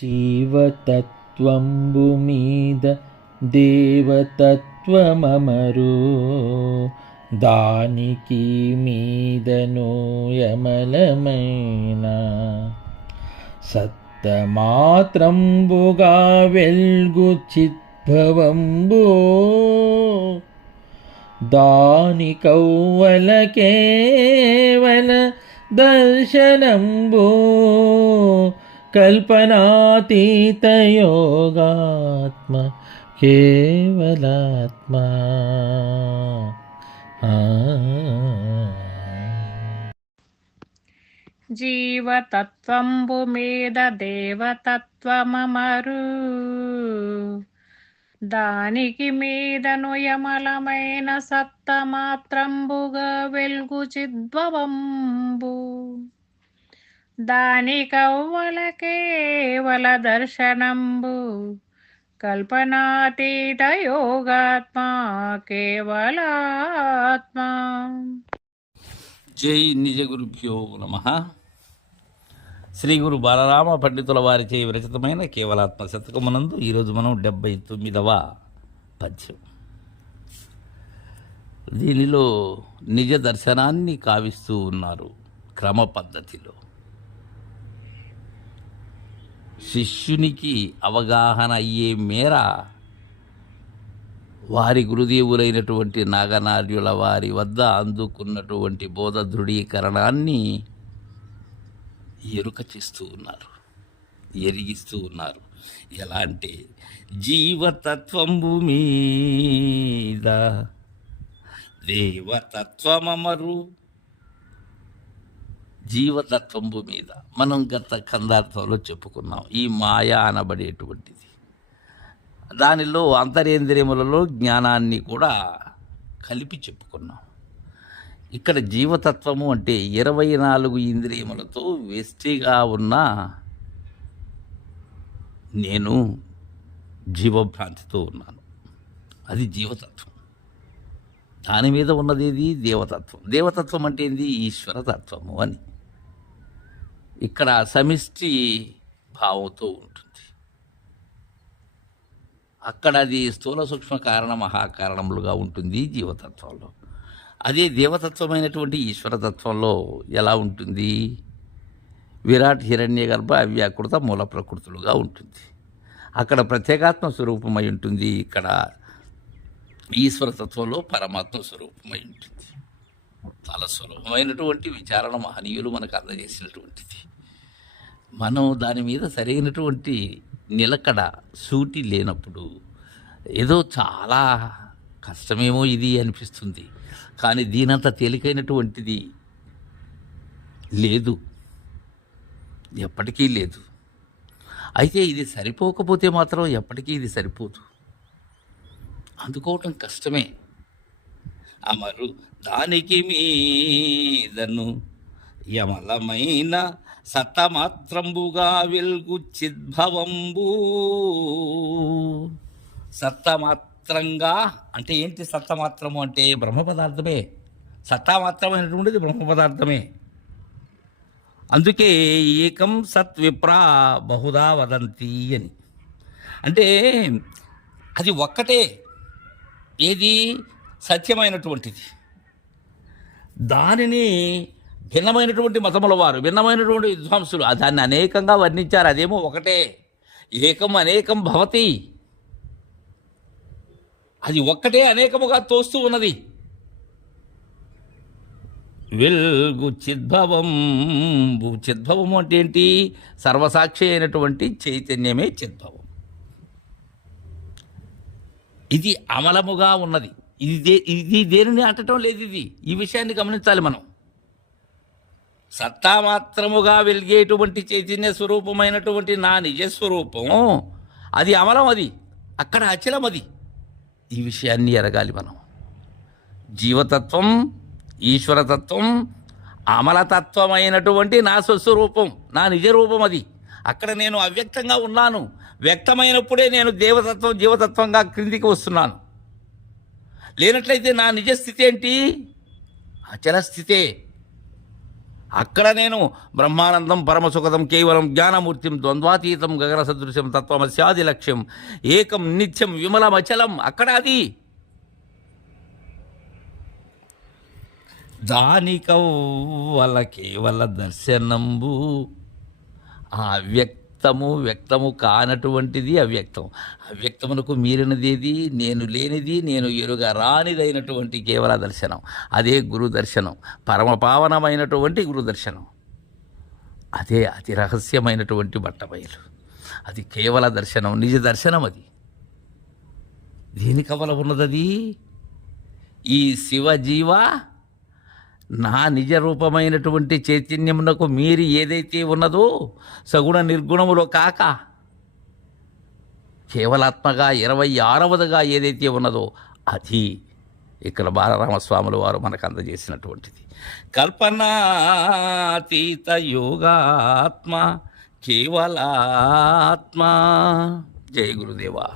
జీవతత్వంబు మీద దేవతత్వమమరు దానికి మీదను యమలమైన సత్తమాత్రంబుగా వెల్గు చిద్భవంబు దాని కౌవల కేవల దర్శనంబు కల్పనాతీత యోగాత్మ కేవలాత్మ. జీవతత్వంబు మీద దేవతత్వమమరు దానికి మీదను యమలమైన సత్తమాత్రంబుగా వెల్గు చిద్భవంబు దానికవ్వల కేవల దర్శనంబు కల్పనాతీత యోగాత్మ కేవలాత్మ. జై నిజ గురుభ్యో నమః. శ్రీ గురు బాలరామ పండితుల వారిచే విరచితమైన కేవలాత్మ శతకమునందు ఈరోజు మనం 79వ పద్యం. దీనిలో నిజ దర్శనాన్ని కావిస్తూ ఉన్నారు క్రమ పద్ధతిలో. శిష్యునికి అవగాహన అయ్యే మేర వారి గురుదేవులైనటువంటి నాగనార్యుల వారి వద్ద అందుకున్నటువంటి బోధ దృఢీకరణాన్ని ఎరుక చేస్తూ ఉన్నారు, ఎరిగిస్తూ ఉన్నారు. ఎలా అంటే జీవతత్వంబు మీద దేవతత్వమమరు. జీవతత్వంబు మీద మనం గత ఖండార్థంలో చెప్పుకున్నాం. ఈ మాయ అనబడేటువంటిది, దానిలో అంతరేంద్రియములలో జ్ఞానాన్ని కూడా కలిపి చెప్పుకున్నాం. ఇక్కడ జీవతత్వము అంటే 24 ఇంద్రియములతో వెస్టిగా ఉన్న నేను జీవభ్రాంతితో ఉన్నాను, అది జీవతత్వం. దాని మీద ఉన్నది ఏది? దేవతత్వం. దేవతత్వం అంటే ఏంది? ఈశ్వరతత్వము అని. ఇక్కడ సమిష్టి భావంతో ఉంటుంది. అక్కడ అది స్థూల సూక్ష్మ కారణ మహాకారణములుగా ఉంటుంది జీవతత్వంలో. అదే దేవతత్వమైనటువంటి ఈశ్వరతత్వంలో ఎలా ఉంటుంది? విరాట్ హిరణ్యగర్భ అవ్యాకృత మూల ప్రకృతులుగా ఉంటుంది. అక్కడ ప్రత్యేగాత్మ స్వరూపమై ఉంటుంది. ఇక్కడ ఈశ్వరతత్వంలో పరమాత్మ స్వరూపమై ఉంటుంది. చాలా సులభమైనటువంటి విచారణ మహనీయులు మనకు అందజేసినటువంటిది. మనం దాని మీద సరైనటువంటి నిలకడ సూటి లేనప్పుడు ఏదో చాలా కష్టమేమో ఇది అనిపిస్తుంది. కానీ దీనంత తేలికైనటువంటిది లేదు, ఎప్పటికీ లేదు. అయితే ఇది సరిపోకపోతే మాత్రం ఎప్పటికీ ఇది సరిపోదు, అందుకోవటం కష్టమే. అమరు దానికి మీదను యమలమైన సత్తమాత్రంబుగా వెల్గు చిద్భవంబు. సత్తమాత్రంగా అంటే ఏంటి? సత్తమాత్రము అంటే బ్రహ్మ పదార్థమే. సత్తామాత్రమైనటువంటిది బ్రహ్మ పదార్థమే. అందుకే ఏకం సత్ విప్రా బహుదా వదంతి అని. అంటే అది ఒక్కటే, ఏది? సత్యమైనటువంటిది. దానిని భిన్నమైనటువంటి మతముల వారు, భిన్నమైనటువంటి విద్వాంసులు దాన్ని అనేకంగా వర్ణించారు. అదేమో ఒకటే. ఏకం అనేకం భవతి, అది ఒక్కటే అనేకముగా తోస్తూ ఉన్నది. వెల్గు చిద్భవంబు. చిద్భవము అంటే ఏంటి? సర్వసాక్షి అయినటువంటి చైతన్యమే చిద్భవం. ఇది అమలముగా ఉన్నది. ఇది దేనిని అంటటం లేదు. ఈ విషయాన్ని గమనించాలి మనం. సత్తామాత్రముగా వెలిగేటువంటి చైతన్య స్వరూపమైనటువంటి నా నిజస్వరూపం అది అమలం, అది అక్కడ అచలం, అది. ఈ విషయాన్ని ఎరగాలి మనం. జీవతత్వం, ఈశ్వరతత్వం, అమలతత్వమైనటువంటి నా స్వస్వరూపం, నా నిజరూపం అది. అక్కడ నేను అవ్యక్తంగా ఉన్నాను. వ్యక్తమైనప్పుడే నేను దేవతత్వం, జీవతత్వంగా క్రిందికి వస్తున్నాను. లేనట్లయితే నా నిజస్థితి ఏంటి? అచల స్థితే. అక్కడ నేను బ్రహ్మానందం పరమసుఖదం కేవలం జ్ఞానమూర్తిం ద్వంద్వాతీతం గగన సదృశ్యం తత్వమస్యాది లక్ష్యం ఏకం నిత్యం విమలమచలం అక్కడ అది. దానికవ్వల కేవల దర్శనంబు ఆ వ్యక్తము కానటువంటిది అవ్యక్తం. అవ్యక్తమునకు మీరినదేది, నేను లేనిది, నేను ఎరుగా రానిదైనటువంటి కేవల దర్శనం, అదే గురు దర్శనం, పరమపావనమైనటువంటి గురు దర్శనం. అదే అతి రహస్యమైనటువంటి బట్టబయలు. అది కేవల దర్శనం, నిజ దర్శనం. అది దేని కవల ఉన్నదది? ఈ శివజీవ నా నిజ రూపమైనటువంటి చైతన్యమునకు మీరి ఏదైతే ఉన్నదో సగుణ నిర్గుణములో కాక కేవలాత్మగా 26వదిగా ఏదైతే ఉన్నదో అది ఇక్కడ బాలరామస్వాముల వారు మనకు అందజేసినటువంటిది. కల్పనాతీత యోగాత్మ కేవలాత్మ. జయ గురుదేవా.